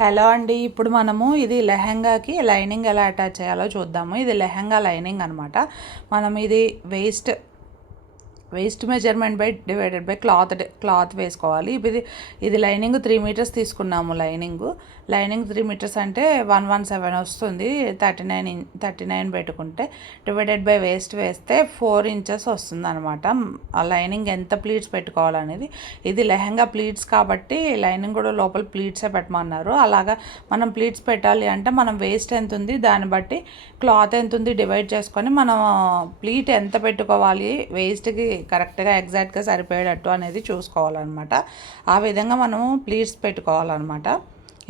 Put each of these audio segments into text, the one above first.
Hello అండి. ఇప్పుడు మనము ఇది లెహెంగాకి లైనింగ్ ఎలా అటాచ్ చేయాలో చూద్దాము. ఇది లెహెంగా లైనింగ్ అనమాట. మనం ఇది waste measurement by divided by cloth వేసుకోవాలి. ఇది లైనింగ్ 3 మీటర్స్ తీసుకున్నాము. లైనింగ్ 3 మీటర్స్ అంటే 117 వస్తుంది. 39 పెట్టుకుంటే డివైడెడ్ బై వేస్ట్ వేస్తే 4 ఇంచెస్ వస్తుంది అనమాట. ఆ లైనింగ్ ఎంత ప్లీట్స్ పెట్టుకోవాలనేది. ఇది లెహెంగా ప్లీట్స్ కాబట్టి లైనింగ్ కూడా లోపల ప్లీట్సే పెట్టమన్నారు. అలాగా మనం ప్లీట్స్ పెట్టాలి అంటే మనం వేస్ట్ ఎంత ఉంది దాన్ని బట్టి క్లాత్ ఎంత ఉంది డివైడ్ చేసుకొని మనం ప్లీట్ ఎంత పెట్టుకోవాలి వేస్ట్కి కరెక్ట్గా ఎగ్జాక్ట్గా సరిపోయేటట్టు అనేది చూసుకోవాలన్నమాట. ఆ విధంగా మనము ప్లీట్స్ పెట్టుకోవాలన్నమాట.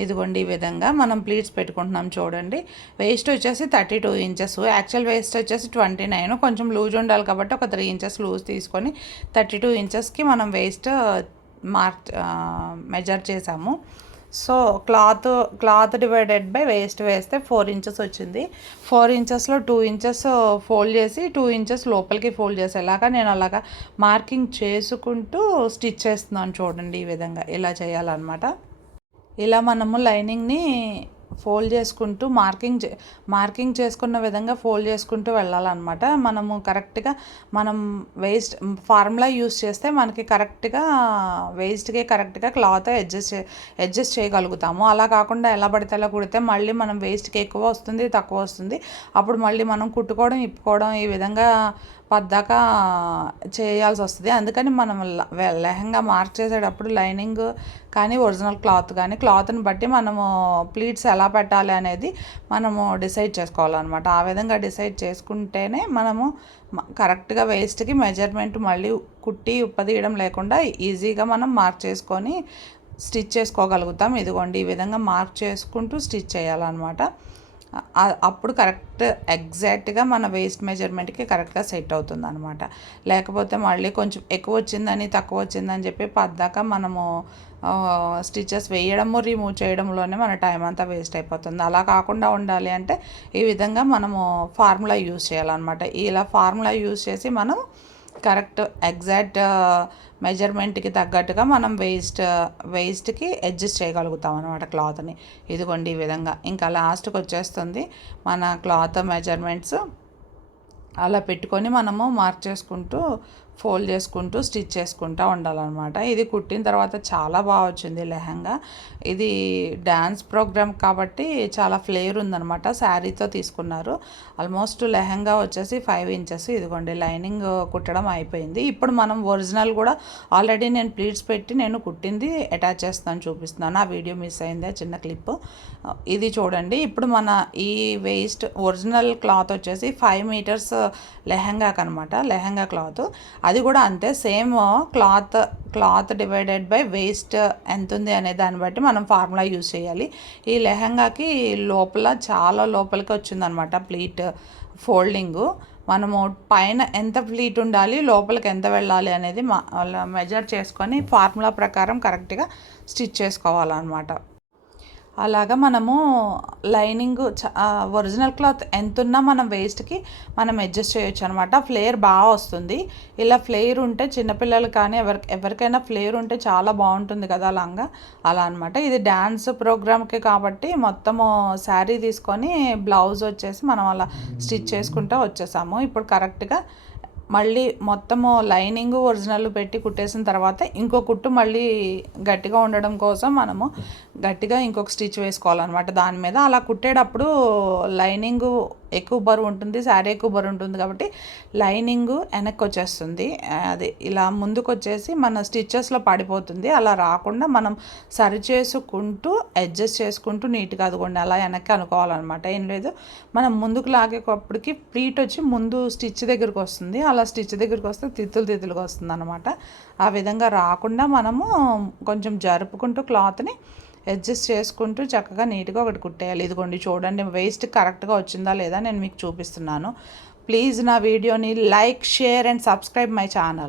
ఇదిగోండి ఈ విధంగా మనం ప్లీట్స్ పెట్టుకుంటున్నాం చూడండి. వేస్ట్ వచ్చేసి 32 ఇంచెస్, యాక్చువల్ వేస్ట్ వచ్చేసి 29. కొంచెం లూజ్ ఉండాలి కాబట్టి ఒక 3 ఇంచెస్ లూజ్ తీసుకొని 32 ఇంచెస్కి మనం వేస్ట్ మెజర్ చేసాము. So cloth divided by waste వేస్తే 4 ఇంచెస్ వచ్చింది. 4 ఇంచెస్లో 2 ఇంచెస్ ఫోల్డ్ చేసి 2 ఇంచెస్ లోపలికి ఫోల్డ్ చేసేలాగా నేను అలాగా మార్కింగ్ చేసుకుంటూ స్టిచ్ చేస్తున్నాను చూడండి. ఈ విధంగా ఇలా చేయాలన్నమాట. ఇలా మనము లైనింగ్ని ఫోల్డ్ చేసుకుంటూ మార్కింగ్ చేసుకున్న విధంగా ఫోల్డ్ చేసుకుంటూ వెళ్ళాలన్నమాట. మనము కరెక్ట్గా మనం ఫార్ములా యూస్ చేస్తే మనకి వేస్ట్కి కరెక్ట్గా క్లాత్ అడ్జస్ట్ చేయగలుగుతాము. అలా కాకుండా ఎలా పడితే అలా కుడితే మళ్ళీ మనం వేస్ట్కి ఎక్కువ వస్తుంది, తక్కువ వస్తుంది. అప్పుడు మళ్ళీ మనం కుట్టుకోవడం ఇప్పుకోవడం ఈ విధంగా పద్దాక చేయాల్సి వస్తుంది. అందుకని మనం లెహంగా మార్క్ చేసేటప్పుడు లైనింగ్ కానీ ఒరిజినల్ క్లాత్ కానీ క్లాత్ని బట్టి మనము ప్లీట్స్ ఎలా పెట్టాలి అనేది మనము డిసైడ్ చేసుకోవాలన్నమాట. ఆ విధంగా డిసైడ్ చేసుకుంటేనే మనము కరెక్ట్గా వేస్ట్కి మెజర్మెంట్ మళ్ళీ కుట్టి ఉప్పదీయడం లేకుండా ఈజీగా మనం మార్క్ చేసుకొని స్టిచ్ చేసుకోగలుగుతాం. ఇదిగోండి ఈ విధంగా మార్క్ చేసుకుంటూ స్టిచ్ చేయాలన్నమాట. అప్పుడు ఎగ్జాక్ట్గా మన వేస్ట్ మెజర్మెంట్కి కరెక్ట్గా సెట్ అవుతుంది అనమాట. లేకపోతే మళ్ళీ కొంచెం ఎక్కువ వచ్చిందని తక్కువ వచ్చిందని చెప్పి పద్దాక మనము స్టిచెస్ వేయడము రిమూవ్ చేయడంలోనే మన టైం అంతా వేస్ట్ అయిపోతుంది. అలా కాకుండా ఉండాలి అంటే ఈ విధంగా మనము ఫార్ములా యూజ్ చేయాలన్నమాట. ఇలా ఫార్ములా యూజ్ చేసి మనం కరెక్ట్ ఎగ్జాక్ట్ మెజర్మెంట్కి తగ్గట్టుగా మనం వేస్ట్కి అడ్జస్ట్ చేయగలుగుతాం అనమాట క్లాత్ని. ఇదిగోండి ఈ విధంగా ఇంకా లాస్ట్కి వచ్చేస్తుంది మన క్లాత్ మెజర్మెంట్స్. అలా పెట్టుకొని మనము మార్క్ చేసుకుంటూ ఫోల్డ్ చేసుకుంటూ స్టిచ్ చేసుకుంటూ ఉండాలన్నమాట. ఇది కుట్టిన తర్వాత చాలా బాగా వచ్చింది లెహంగా. ఇది డ్యాన్స్ ప్రోగ్రామ్ కాబట్టి చాలా ఫ్లేర్ ఉందన్నమాట. శారీతో తీసుకున్నారు. ఆల్మోస్ట్ లెహంగా వచ్చేసి 5 ఇంచెస్. ఇదిగోండి లైనింగ్ కుట్టడం అయిపోయింది. ఇప్పుడు మనం ఒరిజినల్ కూడా ఆల్రెడీ నేను ప్లీట్స్ పెట్టి నేను కుట్టింది అటాచ్ చేస్తాను చూపిస్తున్నాను. ఆ వీడియో మిస్ అయింది, చిన్న క్లిప్. ఇది చూడండి. ఇప్పుడు మన ఈ ఒరిజినల్ క్లాత్ వచ్చేసి 5 మీటర్స్ లెహంగాకి అనమాట. లెహంగా క్లాత్ అది కూడా అంతే same cloth divided by waste ఎంత ఉంది అనే దాన్ని బట్టి మనం ఫార్ములా యూజ్ చేయాలి. ఈ లెహంగాకి చాలా లోపలికి వచ్చిందనమాట ప్లీట్ ఫోల్డింగు. మనము పైన ఎంత ప్లీట్ ఉండాలి, లోపలికి ఎంత వెళ్ళాలి అనేది మెజర్ చేసుకొని ఫార్ములా ప్రకారం కరెక్ట్గా స్టిచ్ చేసుకోవాలన్నమాట. అలాగా మనము లైనింగ్ ఒరిజినల్ క్లాత్ ఎంతున్నా మనం వేస్ట్కి మనం అడ్జస్ట్ చేయొచ్చు అనమాట. ఫ్లేర్ బాగా వస్తుంది. ఇలా ఫ్లేర్ ఉంటే చిన్నపిల్లలు కానీ ఎవరికైనా ఫ్లేర్ ఉంటే చాలా బాగుంటుంది కదా లంగా. అలా అనమాట. ఇది డ్యాన్స్ ప్రోగ్రామ్కి కాబట్టి మొత్తము శారీ తీసుకొని బ్లౌజ్ వచ్చేసి మనం అలా స్టిచ్ చేసుకుంటూ వచ్చేసాము. ఇప్పుడు కరెక్ట్గా మళ్ళీ మొత్తము లైనింగ్ ఒరిజినల్ పెట్టి కుట్టేసిన తర్వాత ఇంకో కుట్టు మళ్ళీ గట్టిగా ఉండడం కోసం మనము గట్టిగా ఇంకొక స్టిచ్ వేసుకోవాలన్నమాట దాని మీద. అలా కుట్టేటప్పుడు లైనింగ్ ఎక్కువ బరువు ఉంటుంది, శారీ ఎక్కువ బరువు ఉంటుంది కాబట్టి లైనింగ్ వెనక్కి వచ్చేస్తుంది. అది ఇలా ముందుకు వచ్చేసి మన స్టిచ్చెస్లో పడిపోతుంది. అలా రాకుండా మనం సరి చేసుకుంటూ అడ్జస్ట్ చేసుకుంటూ నీట్గా అదుకోండి అలా వెనక్కి అనుకోవాలన్నమాట. ఏం లేదు, మనం ముందుకు లాగేటప్పటికి ప్లీట్ వచ్చి ముందు స్టిచ్ దగ్గరికి వస్తుంది. అలా స్టిచ్ దగ్గరికి వస్తే తిత్తులుగా వస్తుంది అనమాట. ఆ విధంగా రాకుండా మనము కొంచెం జరుపుకుంటూ క్లాత్ని అడ్జస్ట్ చేసుకుంటూ చక్కగా నీట్గా ఒకటి కుట్టేయాలి. ఇదిగోండి చూడండి వేస్ట్ కరెక్ట్గా వచ్చిందా లేదా నేను మీకు చూపిస్తున్నాను. ప్లీజ్ నా వీడియోని like, share and subscribe my channel.